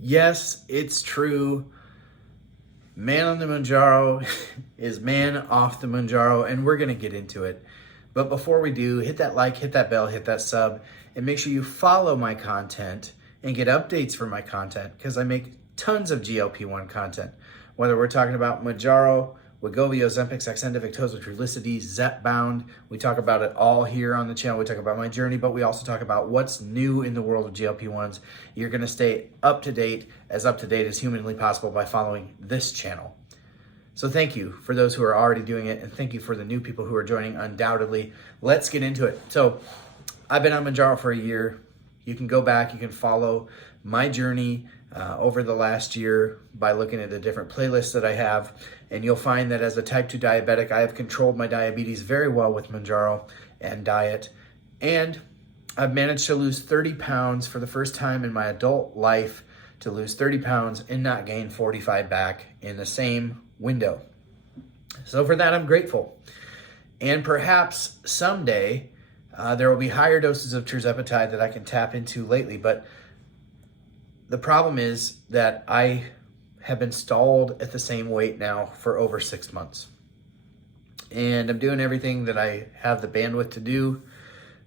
Yes, it's true. Man on the Mounjaro is man off the Mounjaro, and we're going to get into it. But before we do, hit that like, hit that bell, hit that sub, and make sure you follow my content and get updates for my content because I make tons of GLP-1 content. Whether we're talking about Mounjaro, Wegovy, Ozempic, Saxenda, Victoza, Trulicity, zepbound, we talk about it all here on the channel. We talk about my journey, but we also talk about what's new in the world of GLP-1s. You're going to stay up to date as humanly possible by following this channel. So thank you for those who are already doing it, and thank you for the new people who are joining undoubtedly. Let's get into it. So I've been on Mounjaro for a year. You can go back, you can follow my journey over the last year by looking at the different playlists that I have, and you'll find that as a type 2 diabetic, I have controlled my diabetes very well with Mounjaro and diet, and I've managed to lose 30 pounds for the first time in my adult life, to lose 30 pounds and not gain 45 back in the same window. So for that, I'm grateful. And perhaps someday there will be higher doses of Tirzepatide that I can tap into lately, but the problem is that I have been stalled at the same weight now for over 6 months. And I'm doing everything that I have the bandwidth to do.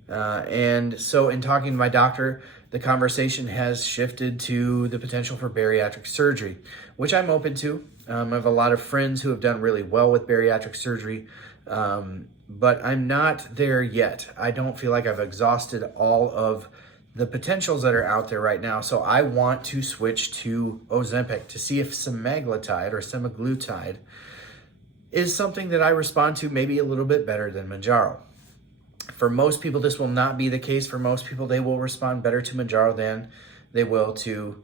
And so in talking to my doctor, the conversation has shifted to the potential for bariatric surgery, which I'm open to. I have a lot of friends who have done really well with bariatric surgery, but I'm not there yet. I don't feel like I've exhausted all of the potentials that are out there right now. So I want to switch to Ozempic to see if semaglutide or semaglutide is something that I respond to maybe a little bit better than Mounjaro. For most people, this will not be the case. For most people, they will respond better to Mounjaro than they will to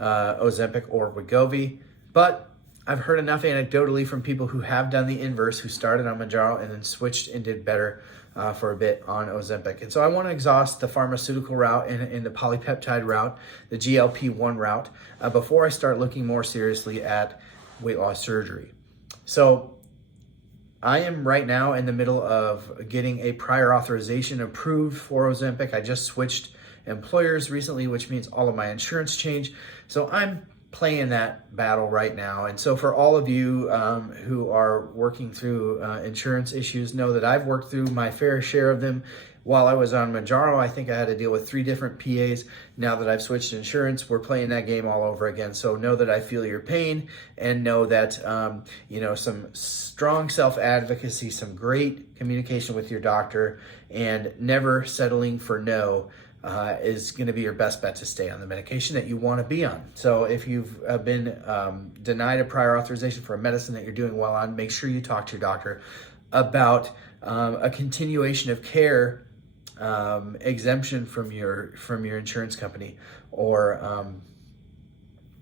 Ozempic or Wegovy. But I've heard enough anecdotally from people who have done the inverse, who started on Mounjaro and then switched and did better for a bit on Ozempic. And so I want to exhaust the pharmaceutical route and the polypeptide route, the GLP-1 route, before I start looking more seriously at weight loss surgery. So I am right now in the middle of getting a prior authorization approved for Ozempic. I just switched employers recently, which means all of my insurance changed. So I'm playing that battle right now. And so for all of you who are working through insurance issues, know that I've worked through my fair share of them. While I was on Mounjaro, I think I had to deal with 3 different PAs. Now that I've switched insurance, we're playing that game all over again. So know that I feel your pain, and know that some strong self-advocacy, some great communication with your doctor, and never settling for no is going to be your best bet to stay on the medication that you want to be on. So if you've been denied a prior authorization for a medicine that you're doing well on, make sure you talk to your doctor about a continuation of care exemption from your insurance company, or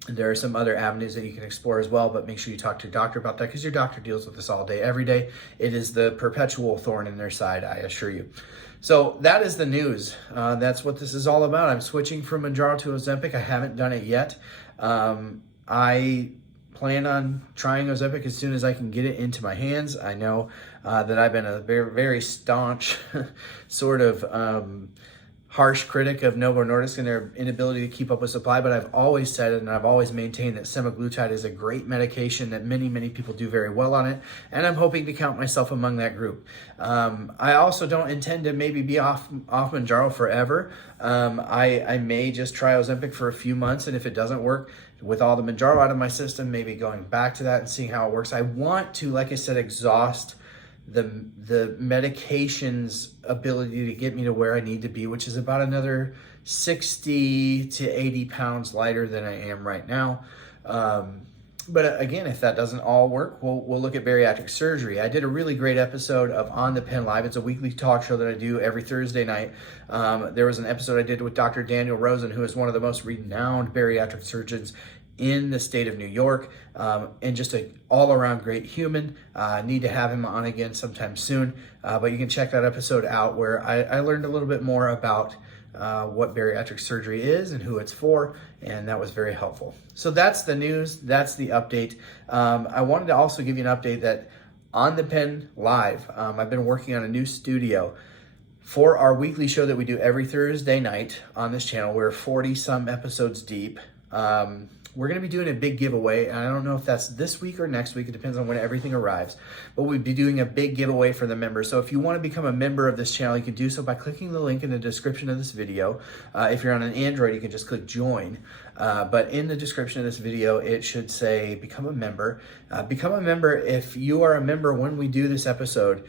there are some other avenues that you can explore as well, but make sure you talk to your doctor about that, because your doctor deals with this all day, every day. It is the perpetual thorn in their side, I assure you. So that is the news. That's what this is all about. I'm switching from Mounjaro to Ozempic. I haven't done it yet. I plan on trying Ozempic as soon as I can get it into my hands. I know that I've been a very, very staunch sort of harsh critic of Novo Nordisk and their inability to keep up with supply, but I've always said it, and I've always maintained that semaglutide is a great medication, that many, many people do very well on it, and I'm hoping to count myself among that group. I also don't intend to maybe be off Mounjaro forever. I may just try Ozempic for a few months, and if it doesn't work, with all the Mounjaro out of my system, maybe going back to that and seeing how it works. I want to, like I said, exhaust the medication's ability to get me to where I need to be, which is about another 60 to 80 pounds lighter than I am right now. But again, if that doesn't all work, we'll look at bariatric surgery. I did a really great episode of On the Pen Live. It's a weekly talk show that I do every Thursday night. There was an episode I did with Dr. Daniel Rosen, who is one of the most renowned bariatric surgeons in the state of New York, and just an all-around great human. Need to have him on again sometime soon, but you can check that episode out, where I learned a little bit more about what bariatric surgery is and who it's for, and that was very helpful. So that's the news, that's the update. I wanted to also give you an update that On the Pen Live, I've been working on a new studio for our weekly show that we do every Thursday night on this channel. We're 40 some episodes deep. We're going to be doing a big giveaway. And I don't know if that's this week or next week. It depends on when everything arrives. But we'll be doing a big giveaway for the members. So if you want to become a member of this channel, you can do so by clicking the link in the description of this video. If you're on an Android, you can just click join. But in the description of this video, it should say become a member. Become a member. If you are a member when we do this episode,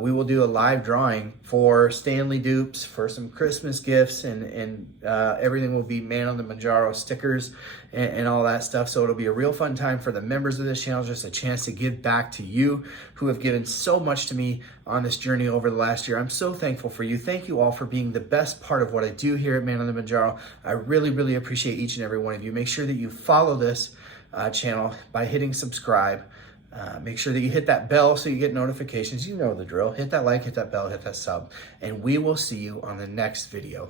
we will do a live drawing for Stanley dupes, for some Christmas gifts, and everything will be Man on the Mounjaro stickers and all that stuff. So it'll be a real fun time for the members of this channel, just a chance to give back to you who have given so much to me on this journey over the last year. I'm so thankful for you. Thank you all for being the best part of what I do here at Man on the Mounjaro. I really, really appreciate each and every one of you. Make sure that you follow this channel by hitting subscribe. Make sure that you hit that bell so you get notifications. You know the drill. Hit that like, hit that bell, hit that sub, and we will see you on the next video.